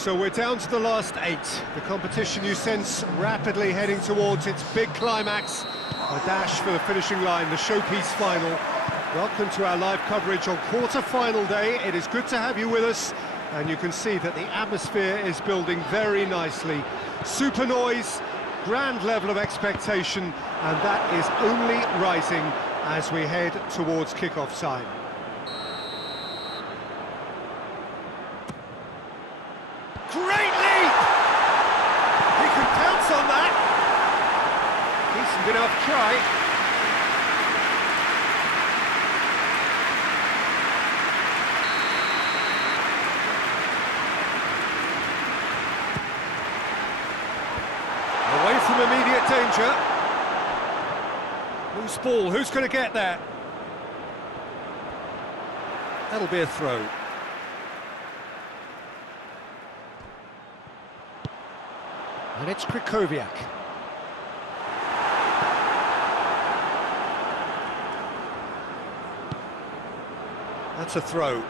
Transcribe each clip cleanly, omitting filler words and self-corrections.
So we're down to the last 8. The competition you sense rapidly heading towards its big climax. A dash for the finishing line, the showpiece final. Welcome to our live coverage on quarter-final day. It is good to have you with us, and you can see that the atmosphere is building very nicely. Super noise, grand level of expectation, and that is only rising as we head towards kick-off time. Great leap! He can pounce on that. Decent enough try. Away from immediate danger. Loose ball, who's going to get that? That'll be a throw. And it's Krychowiak. That's a throw.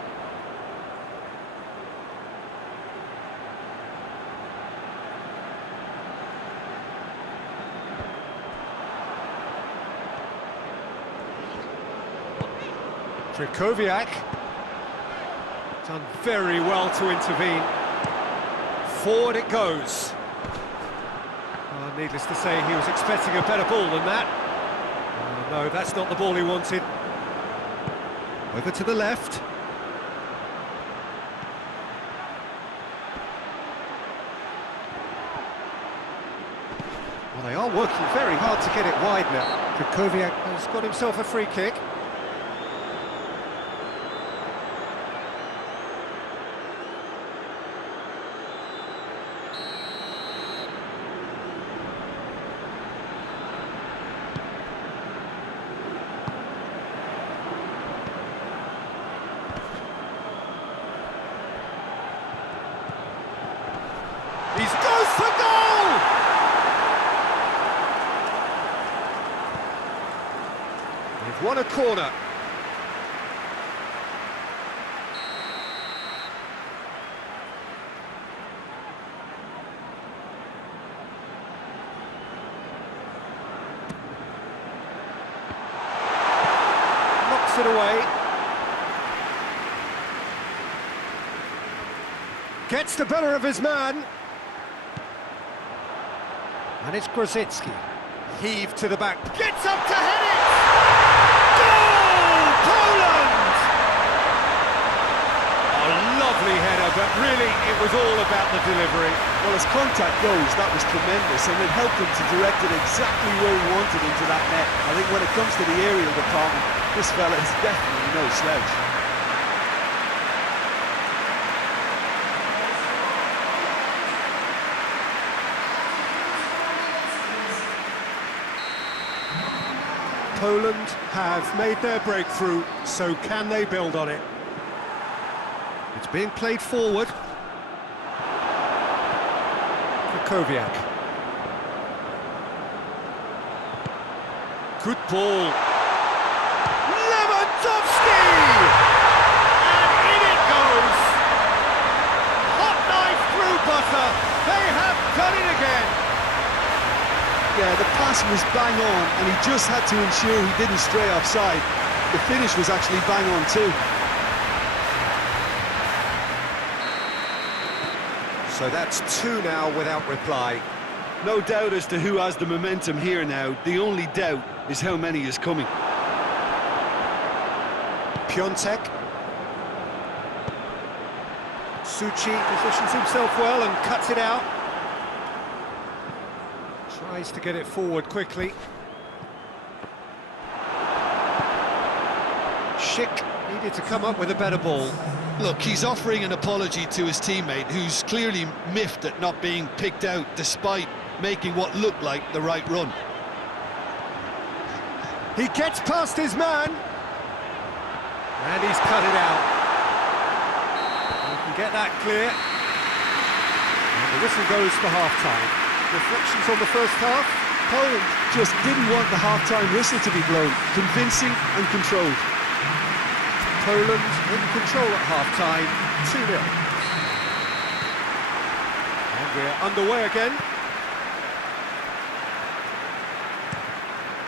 Krychowiak done very well to intervene. Forward it goes. Needless to say, he was expecting a better ball than that. No, that's not the ball he wanted. Over to the left. Well, they are working very hard to get it wide now. Krychowiak has got himself a free kick. He goes for goal! They've won a corner. Knocks it away. Gets the better of his man. And it's Grosicki. Heave to the back. Gets up to head it! Goal! Poland! A lovely header, but really it was all about the delivery. Well, as contact goes, that was tremendous, and it helped him to direct it exactly where he wanted into that net. I think when it comes to the aerial department, this fella is definitely no slouch. Poland have made their breakthrough, so can they build on it? It's being played forward. Krychowiak. Good ball. Lewandowski! And in it goes! Hot knife through butter. They have done it again. Yeah, the pass was bang on, and he just had to ensure he didn't stray offside. The finish was actually bang on too. So that's 2 now without reply. No doubt as to who has the momentum here now. The only doubt is how many is coming. Piontek. Suchi positions himself well and cuts it out. Tries to get it forward quickly. Schick needed to come up with a better ball. Look, he's offering an apology to his teammate, who's clearly miffed at not being picked out despite making what looked like the right run. He gets past his man. And he's cut it out. You can get that clear. And the whistle goes for half-time. Reflections on the first half. Poland just didn't want the half-time whistle to be blown. Convincing and controlled. Poland in control at half-time, 2-0. We're underway again.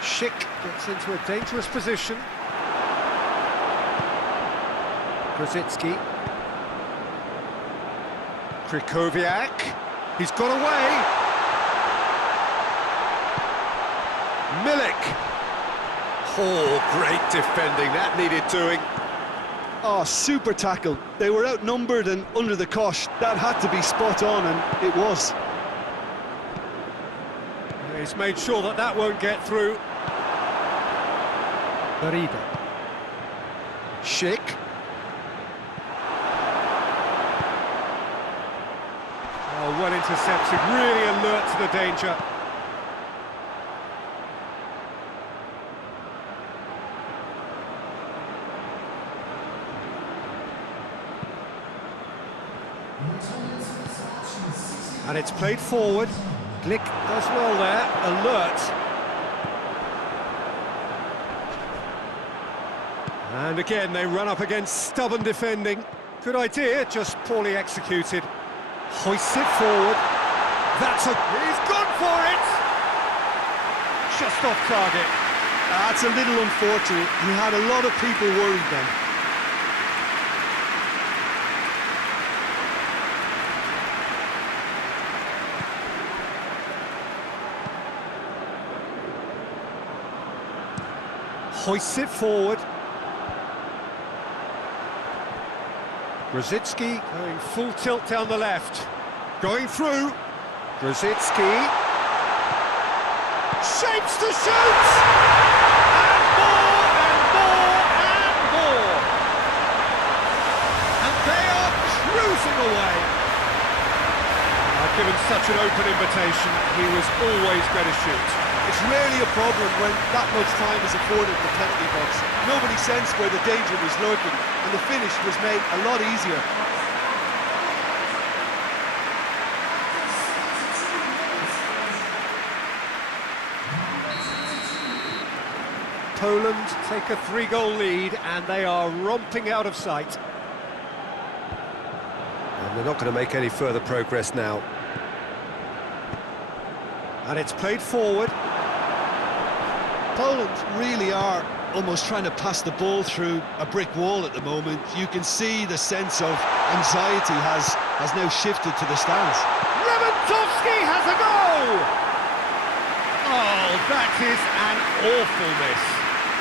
Schick gets into a dangerous position. Krasicki. Krychowiak. He's got away. Milik. Oh, great defending. That needed doing. Oh, super tackle. They were outnumbered and under the cosh. That had to be spot on, and it was. He's made sure that that won't get through. Barida. Schick. Oh, well intercepted, really alert to the danger. And it's played forward. Glick does well there, alert. And again, they run up against stubborn defending. Good idea, just poorly executed. Hoists it forward. He's gone for it! Just off target. That's a little unfortunate. He had a lot of people worried then. Hoists it forward. Krasicki going full tilt down the left. Going through. Krasicki. Shapes to shoot! And more, and more, and more! And they are cruising away. I've given such an open invitation. He was always going to shoot. It's rarely a problem when that much time is afforded in the penalty box. Nobody sensed where the danger was lurking, and the finish was made a lot easier. Poland take a 3-goal lead, and they are romping out of sight. And they're not going to make any further progress now. And it's played forward. Poland really are almost trying to pass the ball through a brick wall at the moment. You can see the sense of anxiety has now shifted to the stands. Lewandowski has a goal! Oh, that is an awful miss.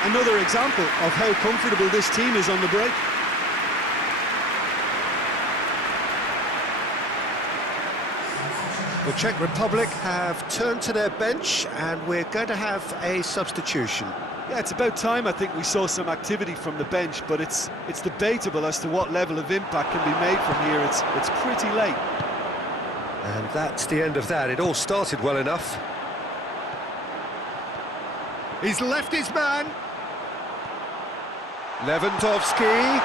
Another example of how comfortable this team is on the break. The Czech Republic have turned to their bench, and we're going to have a substitution. Yeah, it's about time I think we saw some activity from the bench, but it's debatable as to what level of impact can be made from here. It's pretty late. And that's the end of that. It all started well enough. He's left his man. Lewandowski.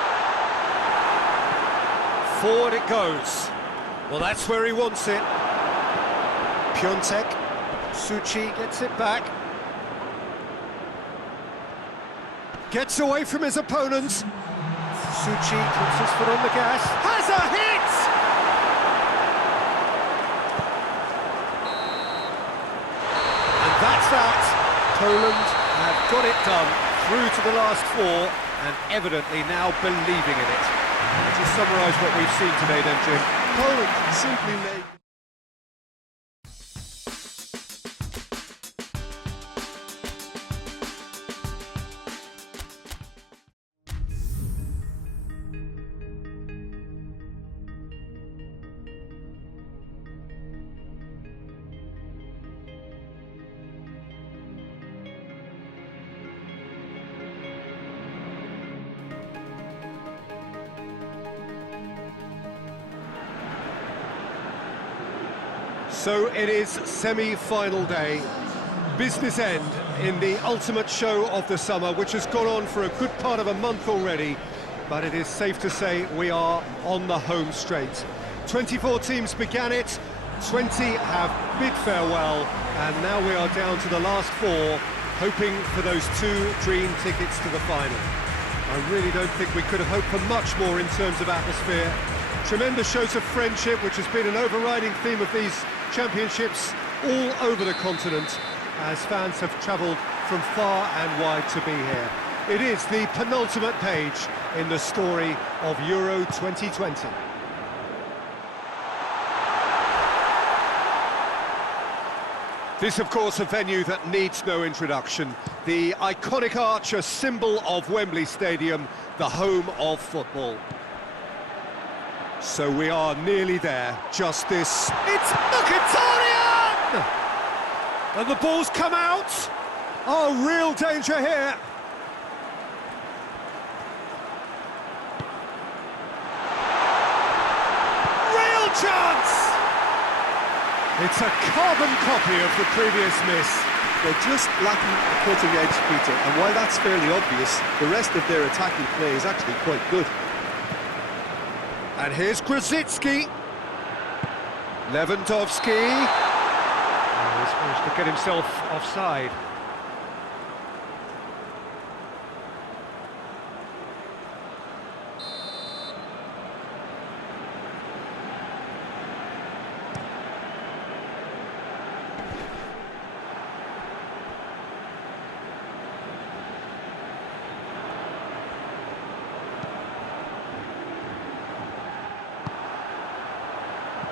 Forward it goes. Well, that's where he wants it. Piontek, Suchi gets it back. Gets away from his opponents. Suchi puts his foot on the gas. Has a hit! And that's that. Poland have got it done through to the last 4 and evidently now believing in it. To summarise what we've seen today then, Jim. Poland simply made... So it is semi-final day, business end in the ultimate show of the summer, which has gone on for a good part of a month already, but it is safe to say we are on the home straight. 24 teams began it, 20 have bid farewell, and now we are down to the last 4, hoping for those 2 dream tickets to the final. I really don't think we could have hoped for much more in terms of atmosphere. Tremendous shows of friendship, which has been an overriding theme of these championships all over the continent, as fans have travelled from far and wide to be here. It is the penultimate page in the story of Euro 2020. This, of course, a venue that needs no introduction. The iconic arch, a symbol of Wembley Stadium, the home of football. So we are nearly there. Just this. It's Mkhitaryan! And the ball's come out. Oh, real danger here. Real chance! It's a carbon copy of the previous miss. They're just lacking a cutting edge, Peter, and while that's fairly obvious, the rest of their attacking play is actually quite good. And here's Grosicki. Lewandowski. Oh, he's managed to get himself offside.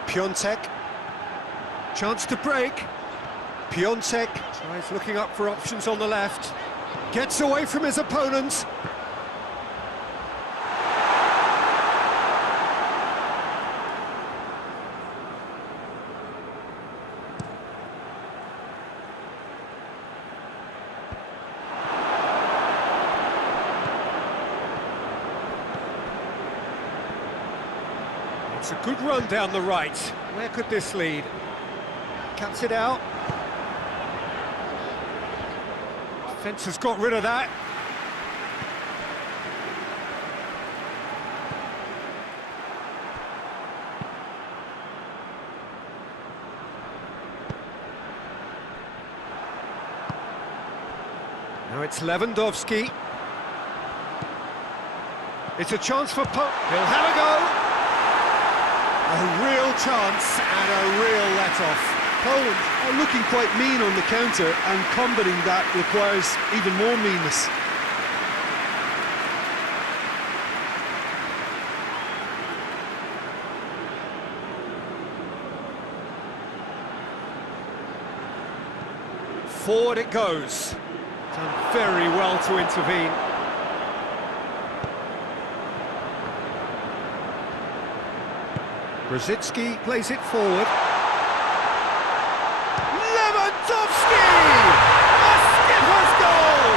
Piontek, chance to break. Piontek tries looking up for options on the left, gets away from his opponent. It's a good run down the right. Where could this lead? Cuts it out. Defence has got rid of that. Now it's Lewandowski. It's a chance for Pope. He'll have a go. A real chance and a real let-off. Poland are looking quite mean on the counter, and combating that requires even more meanness. Forward it goes. Done very well to intervene. Grosicki plays it forward. Lewandowski! A skipper's goal!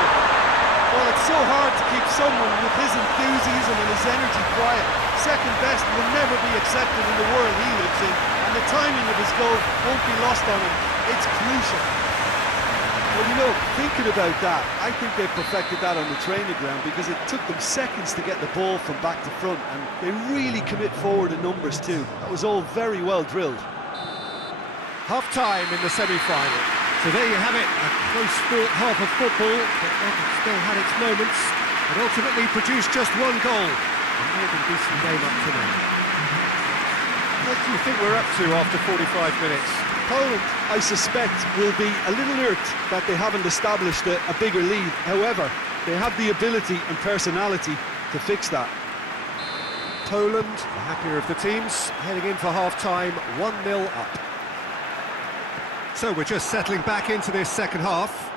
Well, it's so hard to keep someone with his enthusiasm and his energy quiet. Second best will never be accepted in the world he lives in, and the timing of his goal won't be lost on him. It's crucial. Well, you know, thinking about that, I think they perfected that on the training ground, because it took them seconds to get the ball from back to front, and they really commit forward in numbers too. That was all very well drilled. Half-time in the semi-final. So there you have it, a close-fought half of football, but one that still had its moments, but ultimately produced just one goal. A more than decent game up to now. What do you think we're up to after 45 minutes? Poland, I suspect, will be a little irked that they haven't established a bigger lead. However, they have the ability and personality to fix that. Poland, the happier of the teams, heading in for half-time, 1-0 up. So we're just settling back into this second half.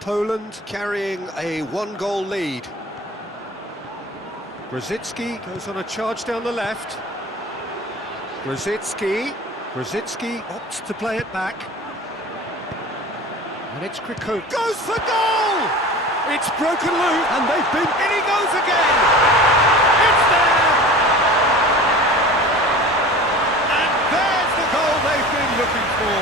Poland carrying a one-goal lead. Grosicki goes on a charge down the left. Grosicki opts to play it back. And it's Krikot. Goes for goal! It's broken loose, and they've been... In he goes again! It's there! And there's the goal they've been looking for.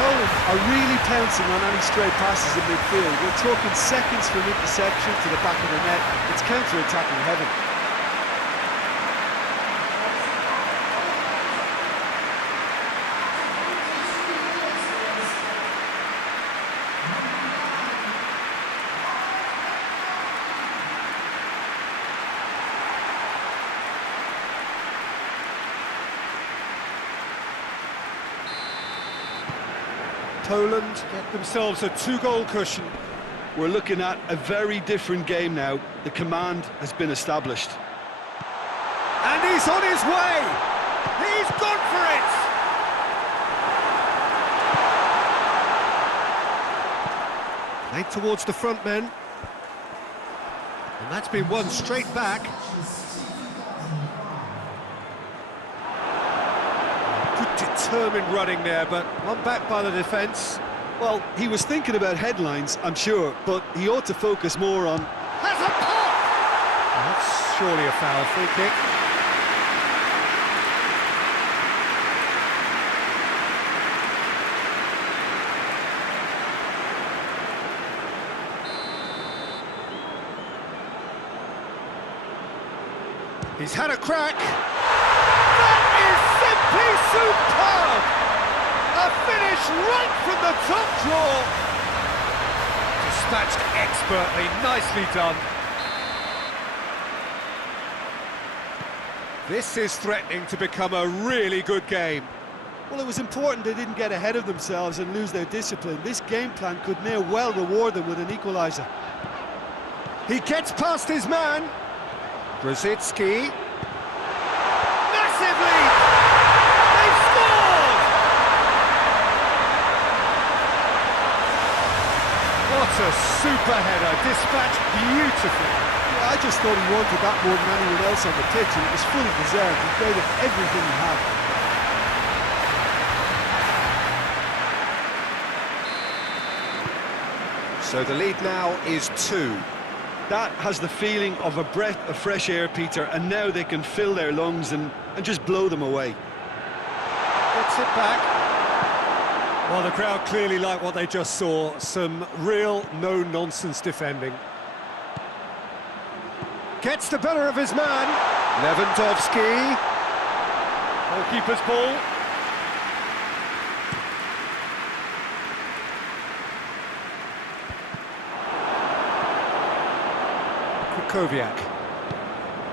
Poland are really pouncing on any stray passes in midfield. We're talking seconds from interception to the back of the net. It's counter-attacking heaven. Poland get themselves a 2-goal cushion. We're looking at a very different game now. The command has been established. And he's on his way! He's gone for it! Played towards the front men. And that's been won straight back. Good determined running there, but one back by the defence. Well, he was thinking about headlines, I'm sure, but he ought to focus more on... Has a pop! That's surely a foul, free kick. He's had a crack. That is simply superb! A finish right from the top draw. Dispatched expertly, nicely done. This is threatening to become a really good game. Well, it was important they didn't get ahead of themselves and lose their discipline. This game plan could now well reward them with an equaliser. He gets past his man. Brzezinski. Massive lead! They've scored! What a super header, dispatched beautifully. Yeah, I just thought he wanted that more than anyone else on the pitch, and it was fully deserved. He gave it everything he had. So the lead now is 2. That has the feeling of a breath of fresh air, Peter, and now they can fill their lungs and just blow them away. Gets it back. Well, the crowd clearly like what they just saw. Some real no-nonsense defending. Gets the better of his man. Lewandowski. Goalkeeper's ball. Koviak.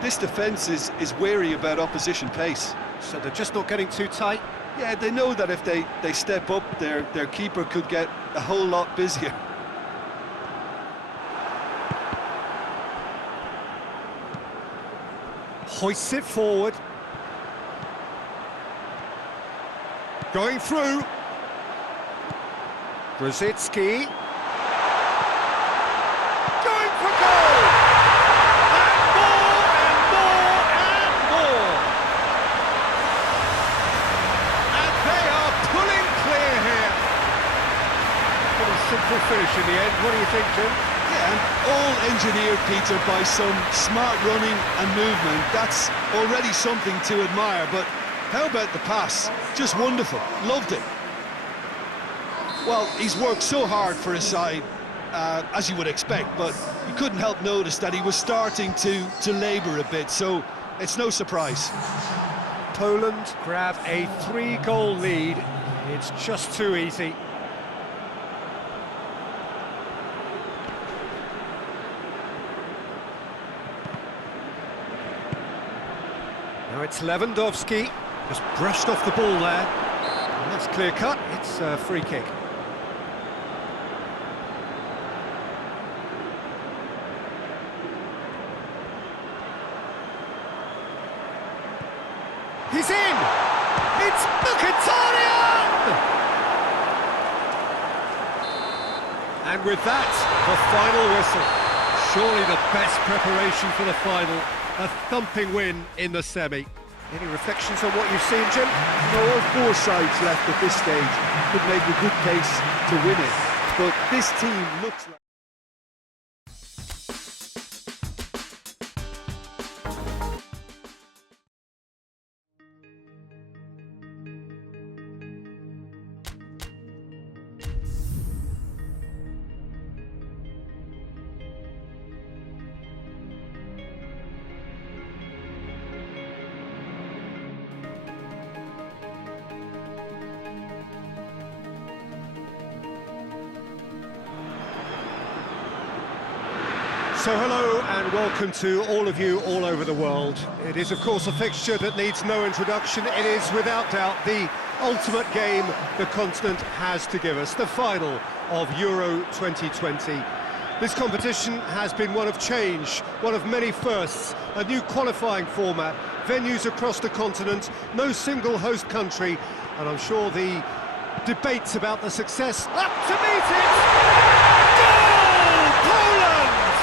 This defence is wary about opposition pace. So they're just not getting too tight. Yeah, they know that if they step up, their keeper could get a whole lot busier. Hoists it forward. Going through. Brzezinski. Going for goal! And more, and more, and more! And they are pulling clear here. Pretty simple finish in the end. What do you think, Jim? Yeah, and all engineered, Peter, by some smart running and movement. That's already something to admire, but how about the pass? Just wonderful. Loved it. Well, he's worked so hard for his side, as you would expect, but you couldn't help notice that he was starting to labour a bit, so it's no surprise. Poland grab a 3-goal lead. It's just too easy. Now it's Lewandowski. Just brushed off the ball there. And that's clear cut. It's a free kick. He's in! It's Mkhitaryan! And with that, the final whistle. Surely the best preparation for the final. A thumping win in the semi. Any reflections on what you've seen, Jim? No, all four sides left at this stage could make a good case to win it, but this team looks like... So hello and welcome to all of you all over the world. It is of course a fixture that needs no introduction. It is without doubt the ultimate game the continent has to give us, the final of Euro 2020. This competition has been one of change, one of many firsts, a new qualifying format, venues across the continent, no single host country, and I'm sure the debates about the success up to meet it! Goal! Poland!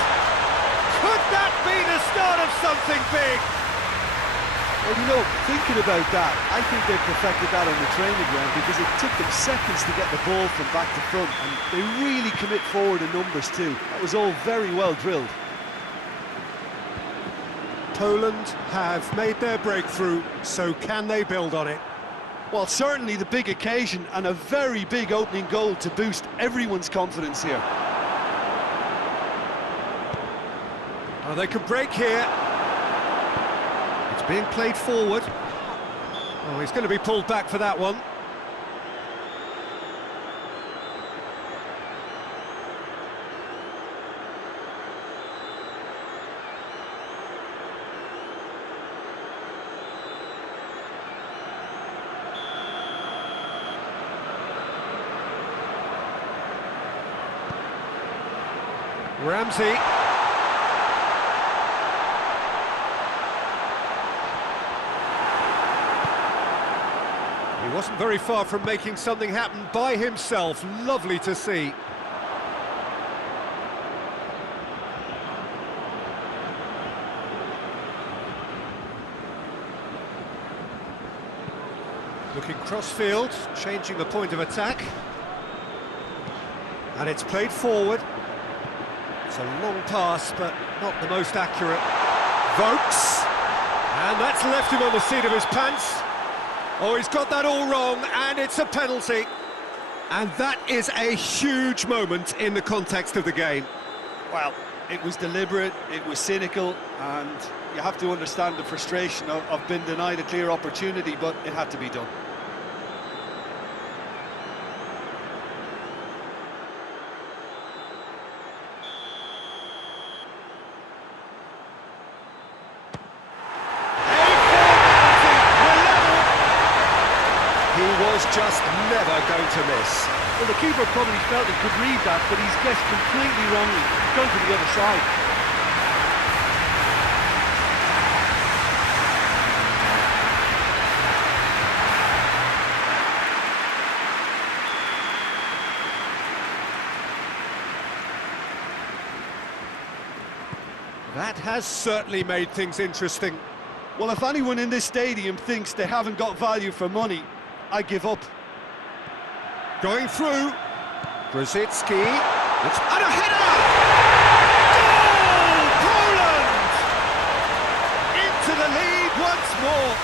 Could that be the start of something big? Well, you know, thinking about that, I think they perfected that on the training ground because it took them seconds to get the ball from back to front, and they really commit forward in numbers too. That was all very well drilled. Poland have made their breakthrough, so can they build on it? Well, certainly the big occasion and a very big opening goal to boost everyone's confidence here. Oh, they could break here. It's being played forward. Oh, he's going to be pulled back for that one. Ramsey. He wasn't very far from making something happen by himself. Lovely to see. Looking cross-field, changing the point of attack. And it's played forward. It's a long pass, but not the most accurate. Vokes. And that's left him on the seat of his pants. Oh, he's got that all wrong, and it's a penalty. And that is a huge moment in the context of the game. Well, it was deliberate, it was cynical, and you have to understand the frustration of being denied a clear opportunity, but it had to be done. Was just never going to miss. Well, the keeper probably felt he could read that, but he's guessed completely wrongly. He's gone to the other side. That has certainly made things interesting. Well, if anyone in this stadium thinks they haven't got value for money, I give up. Going through. Brzezinski. And a header! Goal! Poland! Into the lead once more.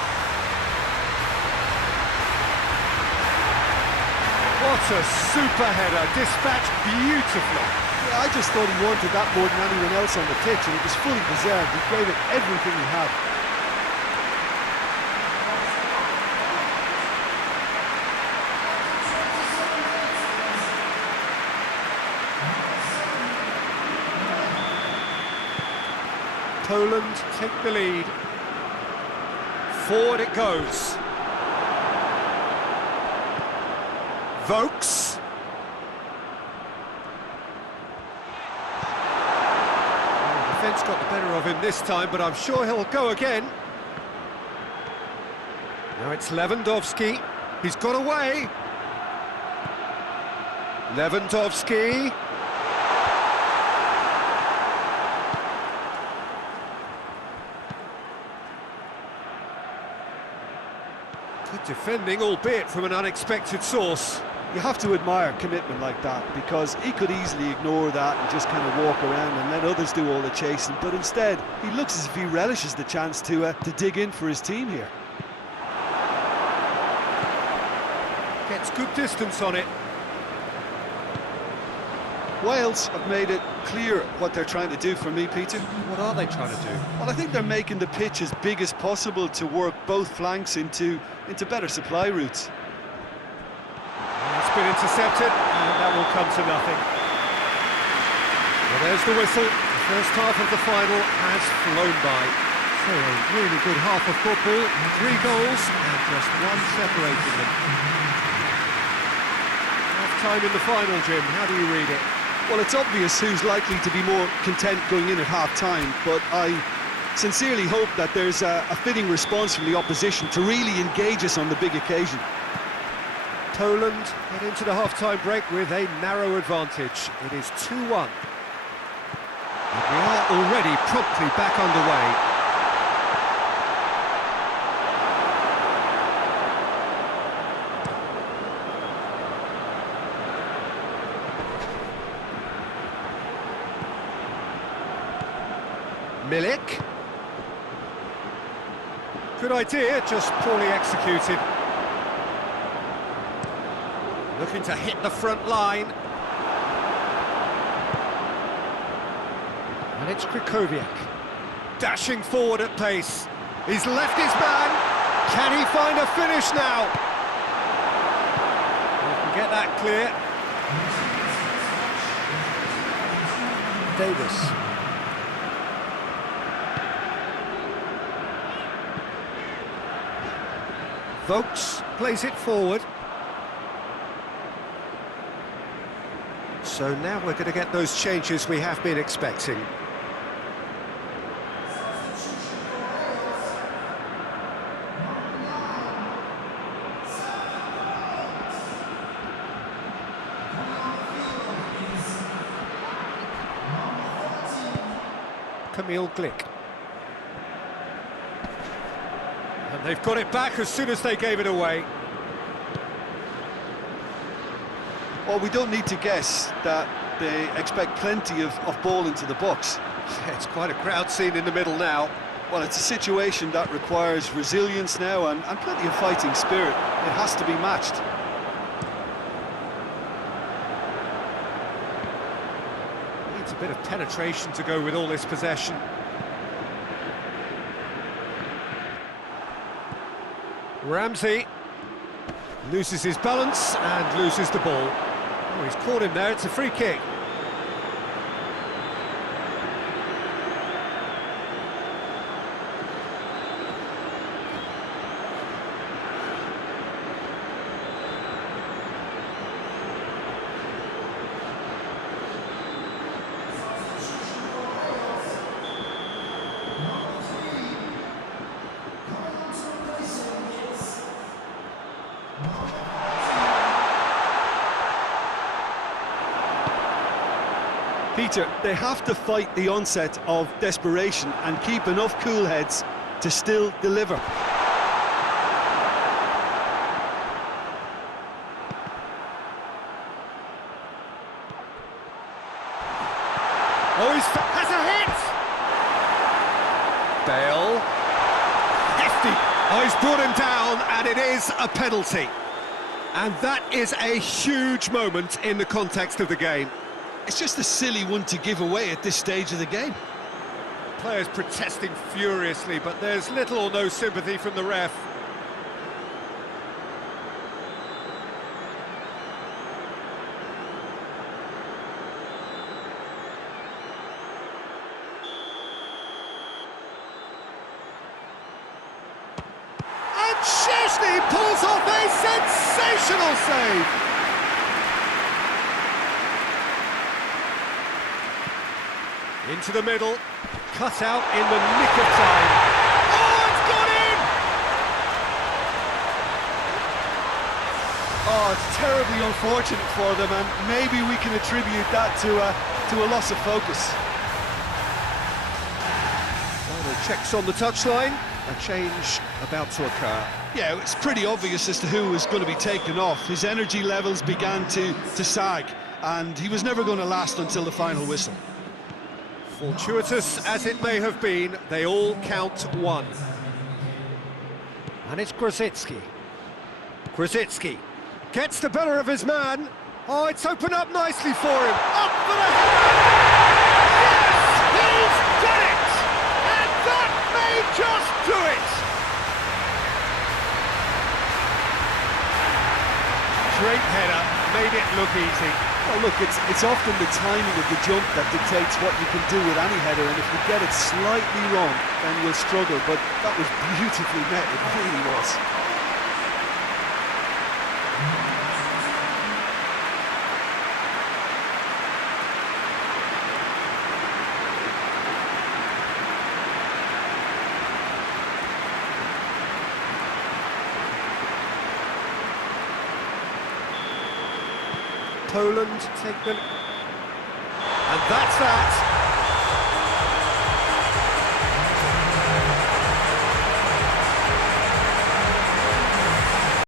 What a super header, dispatched beautifully. Yeah, I just thought he wanted that more than anyone else on the pitch, and it was fully deserved. He gave it everything he had. Poland take the lead. Forward it goes. Vokes. The defence got the better of him this time, but I'm sure he'll go again. Now it's Lewandowski. He's got away. Lewandowski. Good defending, albeit from an unexpected source. You have to admire commitment like that, because he could easily ignore that and just kind of walk around and let others do all the chasing, but instead he looks as if he relishes the chance to dig in for his team here. Gets good distance on it. Wales have made it clear what they're trying to do for me, Peter. What are they trying to do? Well, I think they're making the pitch as big as possible to work both flanks into better supply routes. It's been intercepted, and that will come to nothing. Well, there's the whistle. The first half of the final has flown by. So a really good half of football, 3 goals and just one separating them. Half time in the final, Jim, how do you read it? Well, it's obvious who's likely to be more content going in at half-time, but I sincerely hope that there's a fitting response from the opposition to really engage us on the big occasion. Poland head into the half-time break with a narrow advantage. It is 2-1. And we are already promptly back underway. Milik. Good idea, just poorly executed. Looking to hit the front line. And it's Krikoviak. Dashing forward at pace. He's left his man. Can he find a finish now? We can get that clear. Davis. Vokes plays it forward. So now we're going to get those changes we have been expecting. Kamil Glick. And they've got it back as soon as they gave it away. Well, we don't need to guess that they expect plenty of ball into the box. It's quite a crowd scene in the middle now. Well, it's a situation that requires resilience now and plenty of fighting spirit. It has to be matched. Needs a bit of penetration to go with all this possession. Ramsey loses his balance and loses the ball. Oh, he's caught him there, it's a free kick. Peter, they have to fight the onset of desperation and keep enough cool heads to still deliver. Oh, has a hit! Bale. Hefty. Oh, he's brought him down, and it is a penalty. And that is a huge moment in the context of the game. It's just a silly one to give away at this stage of the game. Players protesting furiously, but there's little or no sympathy from the ref. And Szczesny pulls off a sensational save! Into the middle, cut out in the nick of time. Oh, it's gone in! Oh, it's terribly unfortunate for them, and maybe we can attribute that to a loss of focus. Final checks on the touchline, a change about to occur. Yeah, it's pretty obvious as to who was going to be taken off. His energy levels began to sag, and he was never going to last until the final whistle. Fortuitous as it may have been, they all count one. And it's Grosicki. Grosicki gets the better of his man. Oh, it's opened up nicely for him. Up for the yes, he's done it! And that may just do it! Great header, made it look easy. Well, look, it's often the timing of the jump that dictates what you can do with any header, and if you get it slightly wrong, then you'll struggle. But that was beautifully met, it really was. Poland take the... And that's that!